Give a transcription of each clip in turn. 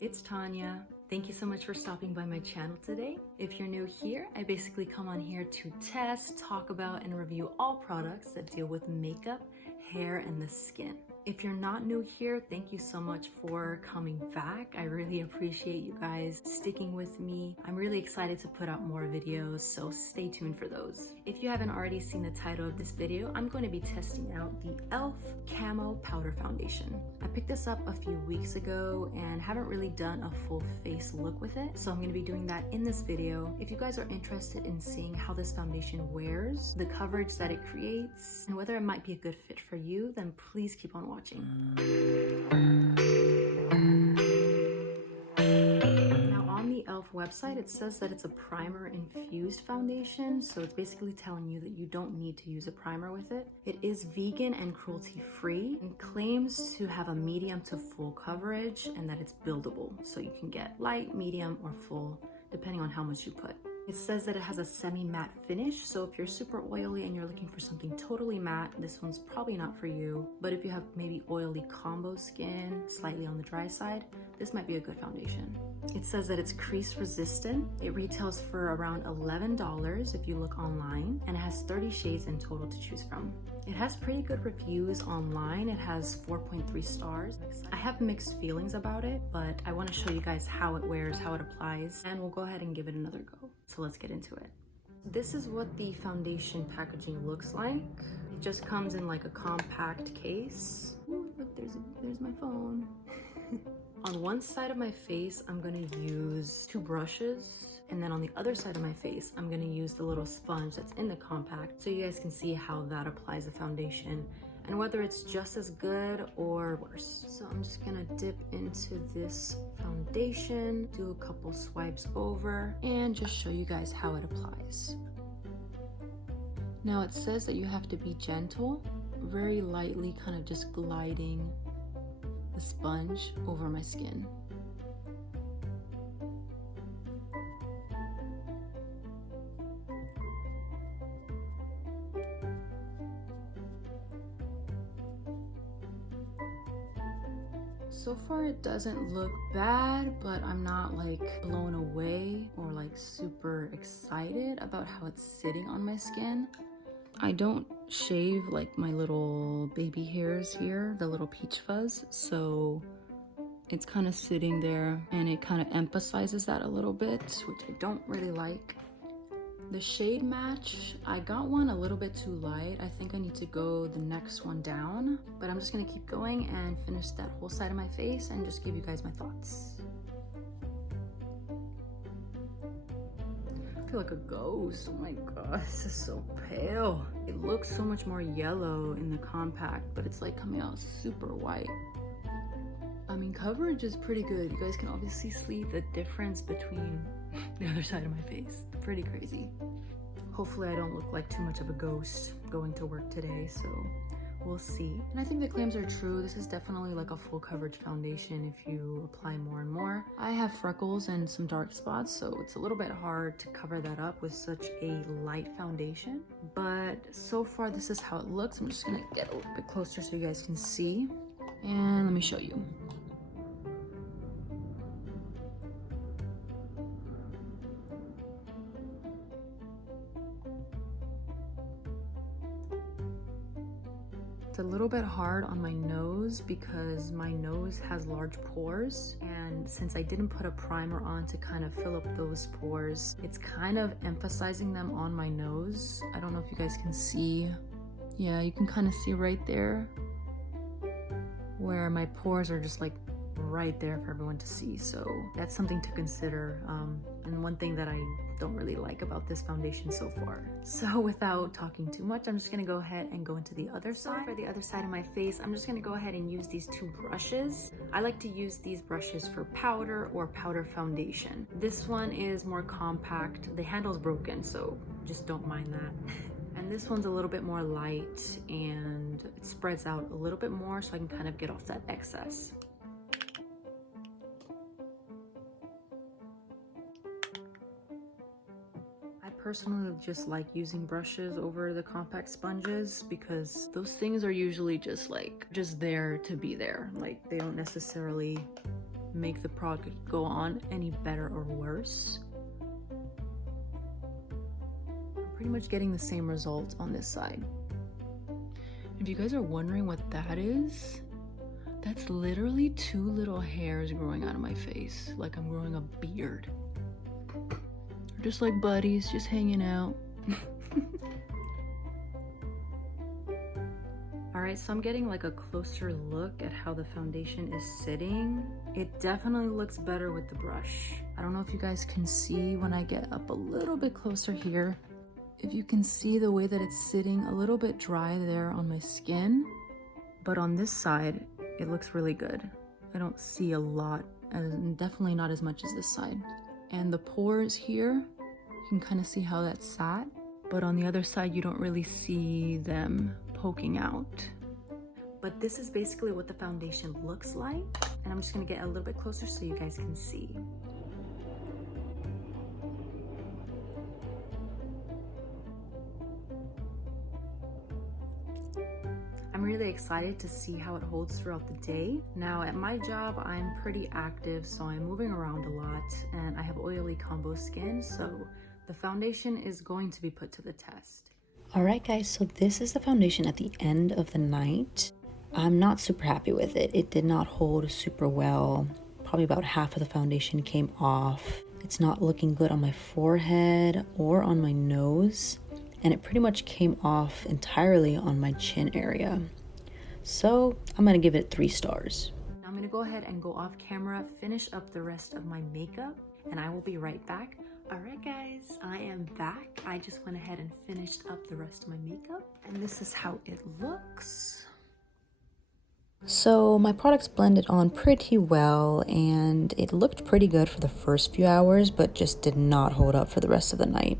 it's Tanya. Thank you so much for stopping by my channel today. If you're new here, I basically come on here to test, talk about, and review all products that deal with makeup, hair, and the skin. If you're not new here, thank you so much for coming back. I really appreciate you guys sticking with me. I'm really excited to put out more videos, so stay tuned for those. If you haven't already seen the title of this video, I'm going to be testing out the E.L.F. Camo Powder Foundation. I picked this up a few weeks ago and haven't really done a full face look with it, so I'm going to be doing that in this video. If you guys are interested in seeing how this foundation wears, the coverage that it creates, and whether it might be a good fit for you, then please keep on watching. Now on the E.L.F. website, it says that it's a primer infused foundation, so it's basically telling you that you don't need to use a primer with it. It is vegan and cruelty free and claims to have a medium to full coverage and that it's buildable, so you can get light, medium, or full depending on how much you put. It says that it has a semi-matte finish, so if you're super oily and you're looking for something totally matte, this one's probably not for you. But if you have maybe oily combo skin, slightly on the dry side, this might be a good foundation. It says that it's crease resistant. It retails for around $11 if you look online, and it has 30 shades in total to choose from. It has pretty good reviews online. It has 4.3 stars. I have mixed feelings about it, but I want to show you guys how it wears, how it applies, and we'll go ahead and give it another go. So let's get into it. This is what the foundation packaging looks like. It just comes in like a compact case. Ooh, look, there's my phone. On one side of my face, I'm gonna use two brushes, and then on the other side of my face, I'm gonna use the little sponge that's in the compact so you guys can see how that applies the foundation and whether it's just as good or worse. So I'm just gonna dip into this foundation, do a couple swipes over, and just show you guys how it applies. Now it says that you have to be gentle, very lightly kind of just gliding the sponge over my skin. So far it doesn't look bad, but I'm not like blown away or like super excited about how it's sitting on my skin. I don't shave like my little baby hairs here, the little peach fuzz, so it's kind of sitting there and it kind of emphasizes that a little bit, which I don't really like. The shade match, I got one a little bit too light. I think I need to go the next one down, but I'm just gonna keep going and finish that whole side of my face and just give you guys my thoughts. I feel like a ghost. Oh my god, this is so pale. It looks so much more yellow in the compact, but it's like coming out super white. I mean, coverage is pretty good. You guys can obviously see the difference between the other side of my face. Pretty crazy. Hopefully I don't look like too much of a ghost going to work today, so we'll see. And I think the claims are true. This is definitely like a full coverage foundation if you apply more and more. I have freckles and some dark spots, so it's a little bit hard to cover that up with such a light foundation. But so far this is how it looks. I'm just gonna get a little bit closer so you guys can see. And let me show you. It's a little bit hard on my nose because my nose has large pores, and since I didn't put a primer on to kind of fill up those pores, it's kind of emphasizing them on my nose. I don't know if you guys can see. Yeah, you can kind of see right there where my pores are just like right there for everyone to see, so that's something to consider, and one thing that I don't really like about this foundation so far. So without talking too much, I'm just gonna go ahead and go into the other side. For the other side of my face, I'm just gonna go ahead and use these two brushes. I like to use these brushes for powder or powder foundation. This one is more compact. The handle's broken, so just don't mind that. And this one's a little bit more light and it spreads out a little bit more so I can kind of get off that excess. personally just like using brushes over the compact sponges because those things are usually just there to be there. Like, they don't necessarily make the product go on any better or worse. I'm pretty much getting the same results on this side. If you guys are wondering what that is, that's literally 2 little hairs growing out of my face, like I'm growing a beard. We're just like buddies, just hanging out. Alright, so I'm getting like a closer look at how the foundation is sitting. It definitely looks better with the brush. I don't know if you guys can see when I get up a little bit closer here. If you can see the way that it's sitting a little bit dry there on my skin. But on this side, it looks really good. I don't see a lot, and definitely not as much as this side. And the pores here, you can kind of see how that sat. But on the other side, you don't really see them poking out. But this is basically what the foundation looks like. And I'm just gonna get a little bit closer so you guys can see. I'm really excited to see how it holds throughout the day. Now at my job, I'm pretty active, so I'm moving around a lot and I have oily combo skin, so the foundation is going to be put to the test. Alright guys, so this is the foundation at the end of the night. I'm not super happy with it. It did not hold super well. Probably about half of the foundation came off. It's not looking good on my forehead or on my nose. And it pretty much came off entirely on my chin area. So I'm gonna give it 3 stars. Now I'm gonna go ahead and go off camera, finish up the rest of my makeup, and I will be right back. Alright guys, I am back. I just went ahead and finished up the rest of my makeup, and this is how it looks. So my products blended on pretty well, and it looked pretty good for the first few hours, but just did not hold up for the rest of the night.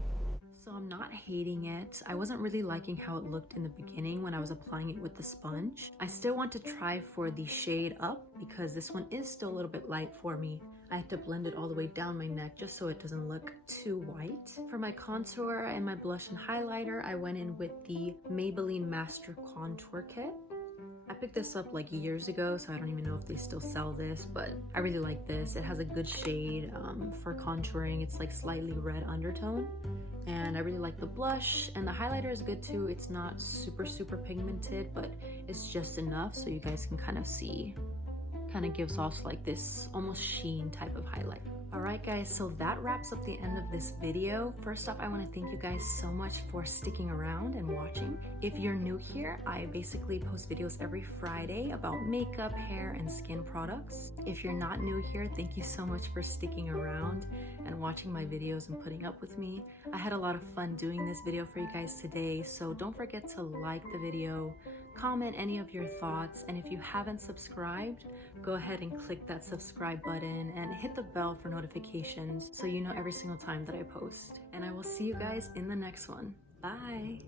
So I'm not hating it. I wasn't really liking how it looked in the beginning when I was applying it with the sponge. I still want to try for the shade up because this one is still a little bit light for me. I had to blend it all the way down my neck just so it doesn't look too white. For my contour and my blush and highlighter, I went in with the Maybelline Master Contour Kit. I picked this up like years ago, so I don't even know if they still sell this, but I really like this. It has a good shade for contouring. It's like slightly red undertone, and I really like the blush, and the highlighter is good too. It's not super pigmented, but it's just enough so you guys can kind of see. Kind of gives off like this almost sheen type of highlight. Alright guys, so that wraps up the end of this video. First off, I want to thank you guys so much for sticking around and watching. If you're new here, I basically post videos every Friday about makeup, hair, and skin products. If you're not new here, thank you so much for sticking around and watching my videos and putting up with me. I had a lot of fun doing this video for you guys today, so don't forget to like the video, comment any of your thoughts, and if you haven't subscribed, go ahead and click that subscribe button and hit the bell for notifications so you know every single time that I post. And I will see you guys in the next one. Bye!